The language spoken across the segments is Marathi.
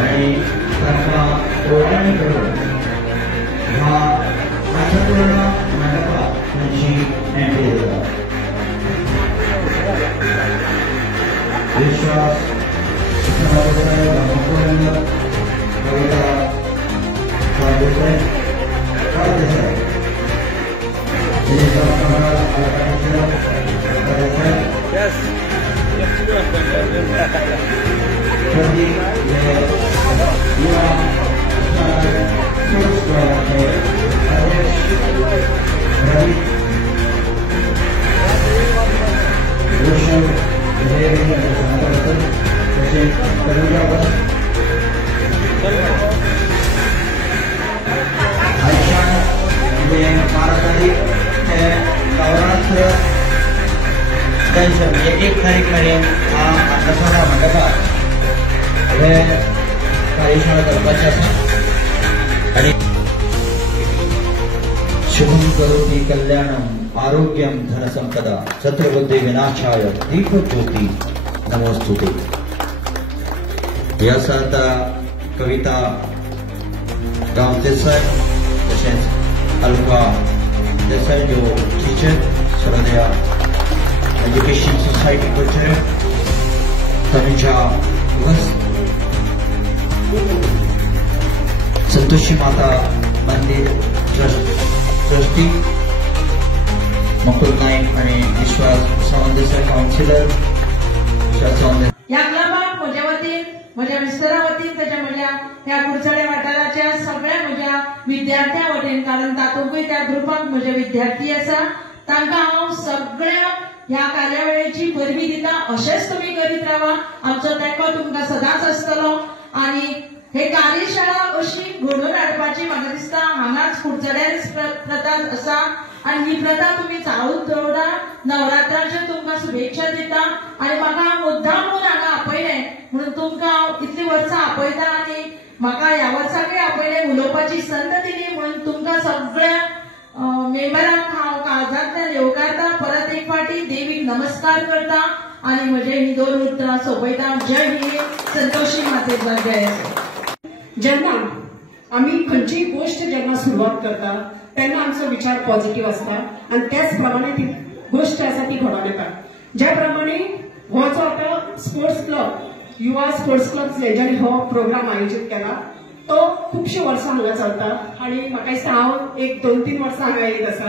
आणि त्यांचा ओळखणी करून हा अर्थपूर्ण मंडपात त्यांची एंट्री देतात. विश्वास कविता एक तारीख मेरेन हा दसरा मंडपात कार्यशाळा करपाची आसा आणि शुभम करोति कल्याणम आरोग्यम धन संपदा छत्रबुद्धि विनाशाय दीपज्योति नमोस्तुते. ह्या साता कविता गांव देसाई तशेंच अलका देसाई ह्यो teacher सरोदया education society कडचे Tanuja Santoshi Mata मंदिर ट्रस्टी मकुल नाईक आणि विश्वास सावंत काउन्सिलर या क्लबाक म्हज्या वतीन म्हज्या मिस्टरा वतीन त्याच्या म्हज्या ह्या कुडचडे वाठाराच्या सगळ्या म्हज्या विद्यार्थ्यां वतीन कारण तातूंतय त्या ग्रुपाक म्हजे विद्यार्थी आसा तांकां हांव सगळ्या ह्या कार्यावळीची परबी दिता. अशेंच तुम्ही करीत रावा. आमचो तेंको तुमकां सदांच आसतलो आणि हे कार्यशाळा अशी घडोवन हाडपाची म्हाका दिसता हांगाच कुडचड्यार प्रथा आसा आणि ही प्रथा तुम्ही चालूच दवरा. नवरात्राच्यो तुमकां शुभेच्छा दिता आणि म्हाका मुद्दाम म्हणून हांगा आपयलें म्हणून तुमकां हांव इतलीं वर्सां आपयता आणि म्हाका ह्या वर्साकय आपयलें उलोवपाची संद दिली म्हणून तुमकां सगळ्या मेंबरांक हांव काळजांतल्यान येवकारता. परत एक फावटी देवीक नमस्कार करता आणि म्हजे ही दोन उतरां सोंपयता. जय हिंद. संतोषी मातेचा जय असो. जेन्ना आम्ही खंयचीय गोष्ट जेन्ना सुरवात करता तेन्ना आमचो विचार पॉझिटिव्ह असता आणि त्याच प्रमाणे ती गोष्ट आसा ती घडोवन येता. ज्या प्रमाणे हो जो आता स्पोर्ट्स क्लब युवा स्पोर्ट्स क्लब हेच्यानी हो प्रोग्राम आयोजीत केला तो खूपशे वर्सां हांगा चलता आणि म्हाका दिसता हांव एक 2-3 वर्सां हांगा येत आसा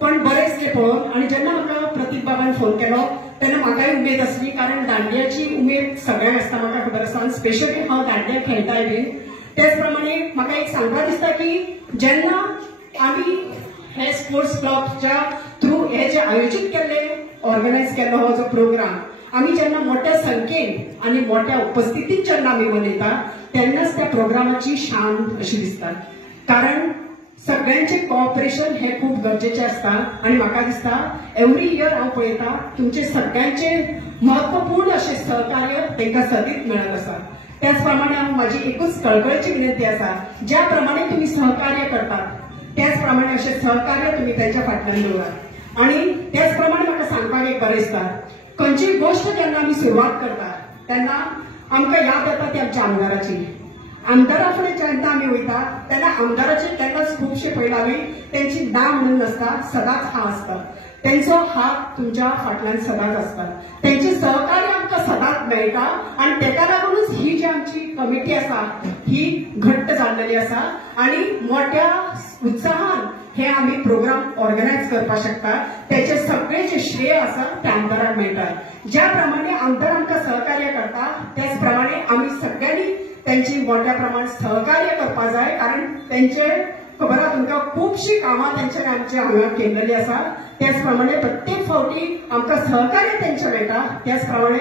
पण बरेच दिसले पळोवन. आणि जेन्ना म्हाका प्रतीक बाबान फोन केलो तेन्ना म्हाकाय उमेद आसली कारण दांडियाची उमेद सगळ्यांक आसता म्हाका खबर आसा. स्पेशली हांव दांडिया खेळटाय बीन त्याच प्रमाणे म्हाका एक सांगपाक दिसता की जेन्ना आमी हे स्पोर्ट्स क्लबच्या थ्रू हे जे आयोजीत केल्ले ऑर्गनायज केल्लो हो जो प्रोग्राम आम्ही जेन्ना मोठ्या संख्येन आणि मोठ्या उपस्थितीत जेन्ना आम्ही मनयता तेन्नाच त्या प्रोग्रामाची शान अशी दिसता. कारण सगळ्यांचे कोऑपरेशन हे खूप गरजेचे असता आणि म्हाका दिसता एव्हरी इयर हांव पळयता तुमचे सगळ्यांचे महत्वपूर्ण असे सहकार्य तांकां सदीत मेळत आसा. त्याचप्रमाणे माझी एकूच कळकळीची विनंती आसा ज्या प्रमाणे तुम्ही सहकार्य करतात त्याचप्रमाणे असे सहकार्य तुम्ही त्यांच्या फाटल्यान दवरात. आणि त्याचप्रमाणे म्हाका सांगपाक एक बरें दिसता खंयचीय गोष्ट जेन्ना आमी सुरवात करता तेन्ना आमकां याद येता ती आमच्या आमदाराची. आमदारा फुडें जेन्ना आमी वयता तेन्ना आमदाराचे केन्नाच खुबशे पयलावी तेंची ना म्हणून नासता सदांच हा आसता. तेंचो हात तुमच्या फाटल्यान सदांच आसता. तेंचे सहकार्य आमकां सदांच मेळटा आणि तेका लागूनच ही जी आमची कमिटी आसा ही घट्ट जाल्लेली आसा आणि मोठ्या उत्साहान हे आम्ही प्रोग्राम ऑर्गनायज करपाक शकता. त्याचे सगळे जे श्रेय आसा ते आमदाराक मेळटा. ज्या प्रमाणे आमदार आमकां सहकार्य करता त्याच प्रमाणे आम्ही सगळ्यांनी त्यांची मोठ्या प्रमाणात सहकार्य करपा जाय कारण त्यांचे खबर आहा तुमकां खूबशीं कामां तेंच्यांनी आमचे हांगा केल्लेली आसा. त्याचप्रमाणे प्रत्येक फावटी आमकां सहकार्य तेंचे मेळटा त्याच प्रमाणे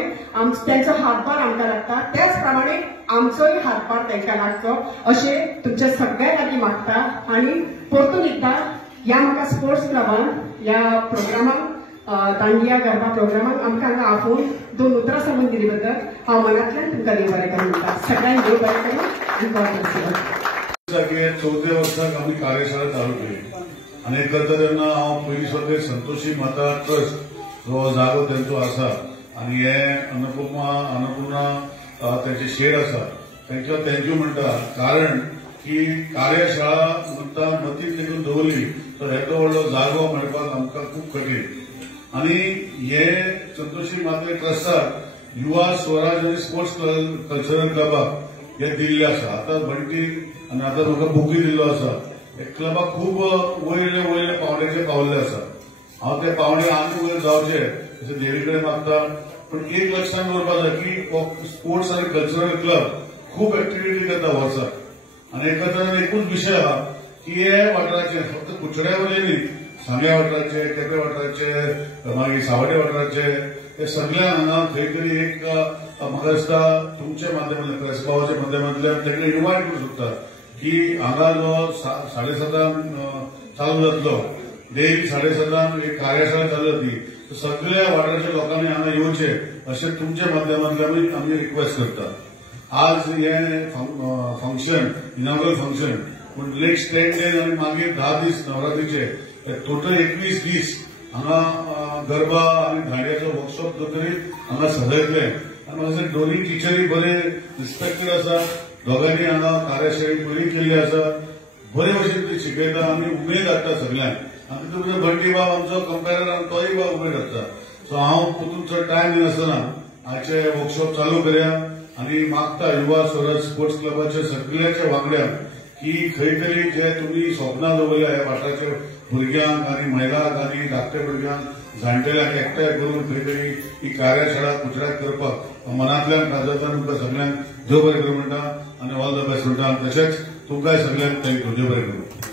त्यांचो हातभार आमकां लागता. त्याचप्रमाणे आमचोय हातभार तेंकां लागचो अशें तुमच्या सगळ्या लागीं मागता. आणि परतून एकदा ह्या म्हाका स्पोर्ट्स क्लबान ह्या प्रोग्रामाक दांडिया गरबा प्रोग्रामाक आमकां हांगा आपोवन 2 उतरां सांगून दिली बद्दल हांव मनांतल्यान तुमकां देव बरें करूं म्हणटा. सगळ्यांक देव बरें करूं आनी गॉड ब्लेस यू. 4थ्या वर्साक आमी कार्यशाळा चालू केली आणि करता तेन्ना हांव पयलीं सगळे संतोषी माता ट्रस्ट जो जागो तेंचो आसा आणि हे अन्नपूर्णा त्यांचे शेड आसा तांकां थँक्यू म्हणटा, कारण की कार्यशाळा म्हणटा मतींत देखून दवरली तर येदो व्हडलो जागो मेळपाक आमकां खूब कठीण. आणि हे संतोषी मात्रे ट्रस्टाक युवा स्वराज आनी स्पोर्ट्स कल्चरल क्लबाक हे दिल्ले आसा. आतां बंटी आनी आतां म्हाका बुकी दिल्लो आसा. हे क्लबाक खूब वयले पावंड्याचेर पावल्ले आसा. हांव ते पावंडे आनी वयर जावचे अशें देवी कडेन मागता. पण एक लक्षात दवरपाक जाय की स्पोर्ट्स आनी कल्चरल क्लब खूब एक्टिविटी करता वर्साक. आनी एका तरेन एकूच विशय आहा की हे वाठाराचे फक्त कुचड्या वयले न्ही, सांग्या वाठाराचे, केपें वाठाराचे, मागीर सावड्डे वाठाराचे, हे सगळ्यांक हांगा खंय तरी एक म्हाका दिसता तुमच्या माध्यमांतल्यान प्रेस क्लबाच्या माध्यमांतल्यान तांकां इन्वायट करूंक सोदता की हांगा जो 7:30 चालू जातलो, डेली 7:30 एक कार्यशाळा चालू जातली, सगळ्या वाठाराच्या लोकांनी हांगा येवचे अशें तुमच्या माध्यमांतल्यान आमी रिक्वेस्ट करता. आज हे फंक्शन इनॉग्रल फंक्शन पूण नेक्स्ट 10 days आनी मागीर 10 दीस नवरात्रीचे टोटल 21 दीस हांगा गरबा आनी दांडियाचो वर्कशॉप जातकीर हांगा सजयतले. आनी म्हाका दिसता दोनूय टिचरी बरे रिस्पेक्टेड आसा, दोगांनी हांगा कार्यशाळी बरी केल्ली आसा, बरे भशेन ते शिकयता आनी उमेद हाडटा सगळ्यांक. आनी तुमचो बंटी बाब आमचो कंपेरर आनी तोय बाब उमेद हाडटा. सो हांव परतून चड टायम दिनासतना आजचे वर्कशॉप चालू करया आनी मागता युवा स्वराज स्पोर्ट्स क्लबाच्या सगळ्याच्या वांगड्यांक की खंय तरी जे तुमी स्वप्नां दवरल्या ह्या वाठाराच्या भुरग्यांक आनी महिलांक आनी धाकटे भुरग्यांक जाणटेल्यांक एकठांय करून खंय तरी ही कार्यशाळा कुचरात करपाक मनांतल्यान खाजवता. तुमकां सगळ्यांक देव बरें करूं म्हणटा आनी ऑल द बेस्ट म्हणटा. तशेंच तुमकांय सगळ्यांक थँक्यू, देव बरें करूं.